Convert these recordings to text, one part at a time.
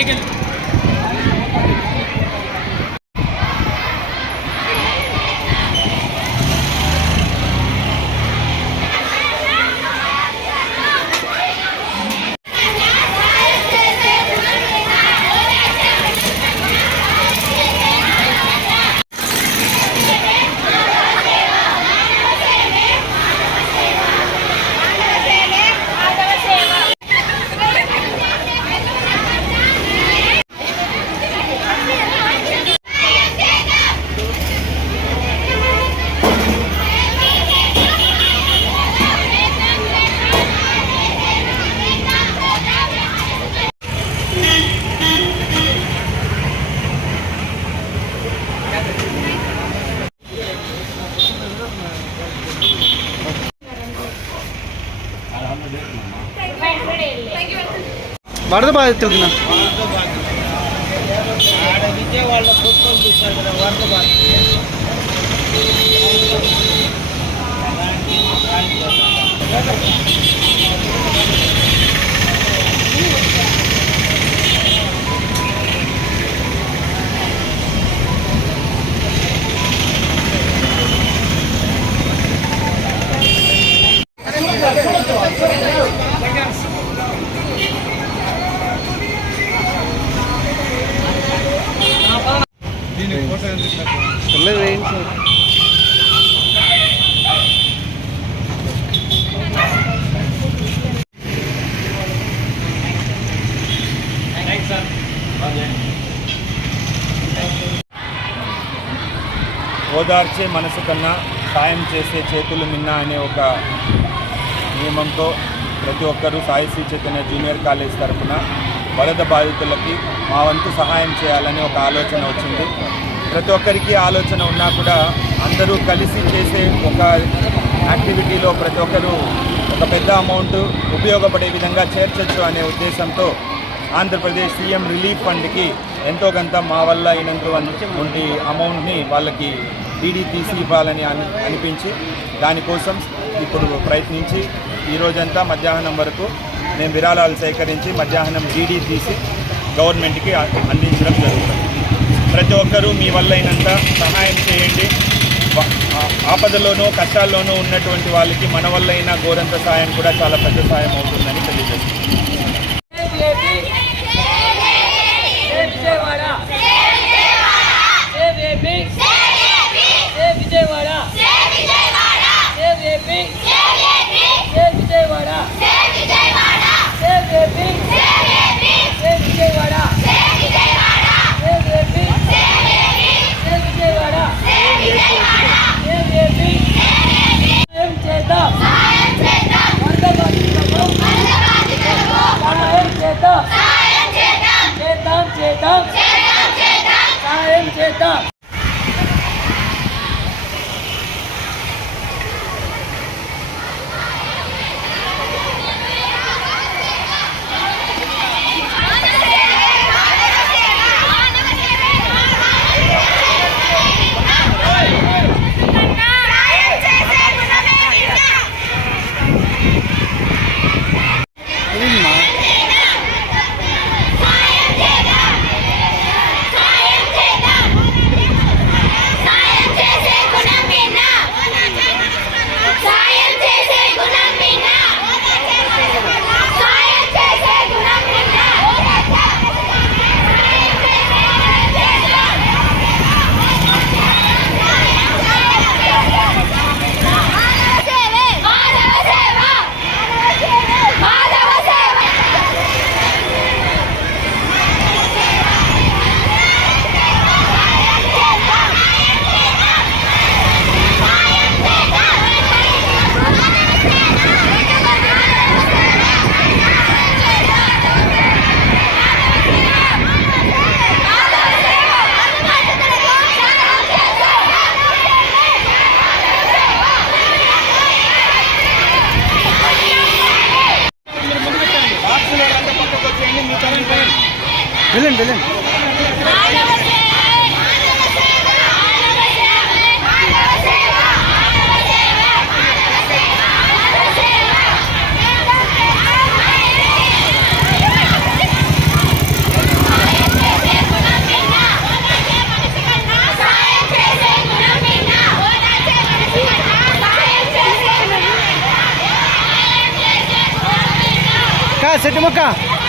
Megan. వరద బాధితులకి ఆడ విజయవాడలో పుస్తకం చూసాడు కదా వరద బాధితులు. ఓదార్చే మనసు కన్నా సాయం చేసే చేతులు మిన్న అనే ఒక నియమంతో ప్రతి ఒక్కరూ సాయి శ్రీ చైతన్య జూనియర్ కాలేజ్ తరఫున వరద బాధితులకి మా వంతు సహాయం చేయాలని ఒక ఆలోచన వచ్చింది. ప్రతి ఒక్కరికి ఆలోచన ఉన్నా కూడా అందరూ కలిసి చేసే ఒక యాక్టివిటీలో ప్రతి ఒక్కరూ ఒక పెద్ద అమౌంట్ ఉపయోగపడే విధంగా చేర్చచ్చు అనే ఉద్దేశంతో ఆంధ్రప్రదేశ్ సీఎం రిలీఫ్ ఫండ్కి ఎంతో కొంత మా వల్ల అయినంత అమౌంట్ని వాళ్ళకి డీడీ తీసి ఇవ్వాలని అని అనిపించి దానికోసం ఇప్పుడు ప్రయత్నించి ఈ రోజంతా మధ్యాహ్నం వరకు మేము విరాళాలు సేకరించి మధ్యాహ్నం డీడీ తీసి గవర్నమెంట్కి అందించడం జరుగుతుంది. ప్రతి ఒక్కరూ మీ వల్ల అయినంత సహాయం చేయండి. ఆపదలోనూ కష్టాల్లోనూ ఉన్నటువంటి వాళ్ళకి మన వల్ల అయినా గోరంత సహాయం కూడా చాలా పెద్ద సాయం అవుతుందని తెలియజేస్తుంది Belén, Belén. का सेट मका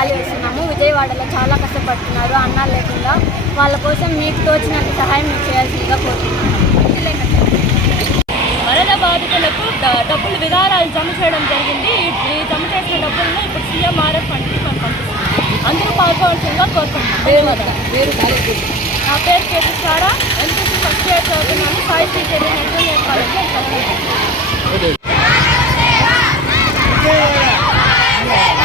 ర్యాలీ వస్తున్నాము. విజయవాడలో చాలా కష్టపడుతున్నారు. అన్నాలు లేకుండా వాళ్ళ కోసం మీకు తోచినంత సహాయం మీకు చేయాల్సిందిగా కోరుతున్నాను. వరద బాధితులకు డబ్బులు విరాళాలు జమ చేయడం జరిగింది. ఈ- జమ చేసిన డబ్బులను ఇప్పుడు సీఎంఆర్ఎఫ్ ఫండ్కి మనం అందరూ పాల్గొనవలసిందిగా కోరుతున్నాం నా పేరు కేసు సారా. ఎన్సీసీ ఫస్ట్ ఇయర్ చదువుతున్నాను. చైతన్య జూనియర్ కాలేజ్లో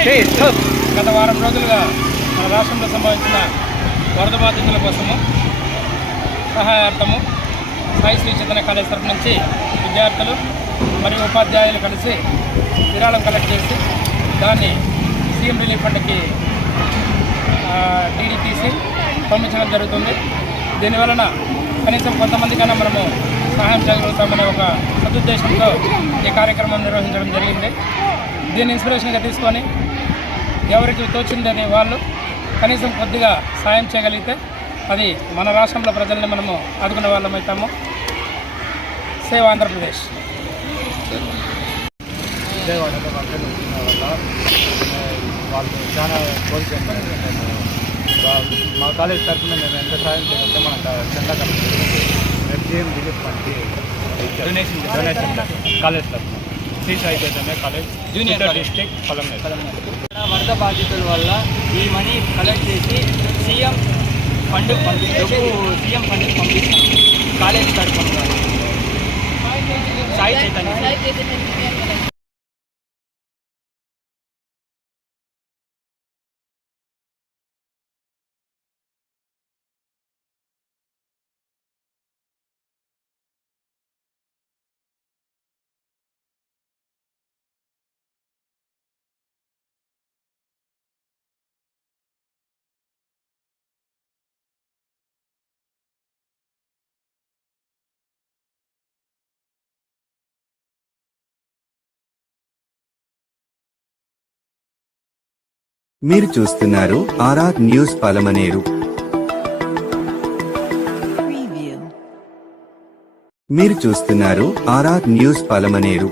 గత వారం రోజులుగా మన రాష్ట్రంలో సంభవించిన వరద బాధితుల కోసము సహాయార్థము సాయి శ్రీ చైతన్య కాలేజ్ తరఫు నుంచి విద్యార్థులు మరియు ఉపాధ్యాయులు కలిసి విరాళం కలెక్ట్ చేసి దాన్ని సీఎం రిలీఫ్ ఫండ్కి డీడీ పంపించడం జరుగుతుంది. దీనివలన కనీసం కొంతమందికైనా మనము సహాయం చేయగలుగుతామనే ఒక సదుద్దేశంతో ఈ కార్యక్రమం నిర్వహించడం జరిగింది. దీన్ని ఇన్స్పిరేషన్గా తీసుకొని ఎవరికి తోచిందని వాళ్ళు కనీసం కొద్దిగా సాయం చేయగలిగితే అది మన రాష్ట్రంలో ప్రజల్ని మనము ఆదుకునే వాళ్ళం అవుతాము. సేవ్ ఆంధ్రప్రదేశ్. వాళ్ళు చాలా మా కాలేజ్ తరఫున. మేము ఎంత సాయం చేయాలంటే మన చందా committee F G M relief ఫండ్కి donation donation college తరఫున Sri Sai Chaitanya college junior. District పొలం వరద బాధితుల వల్ల ఈ మనీ కలెక్ట్ చేసి సీఎం ఫండ్ పంపిస్తాము సీఎం ఫండ్ పంపిస్తాము. కాలేజీ తరఫున సాయి చైతన్య. మీరు చూస్తున్నారు ఆర్ఆర్ న్యూస్ పలమనేరు. మీరు చూస్తున్నారు ఆర్ఆర్ న్యూస్ పలమనేరు.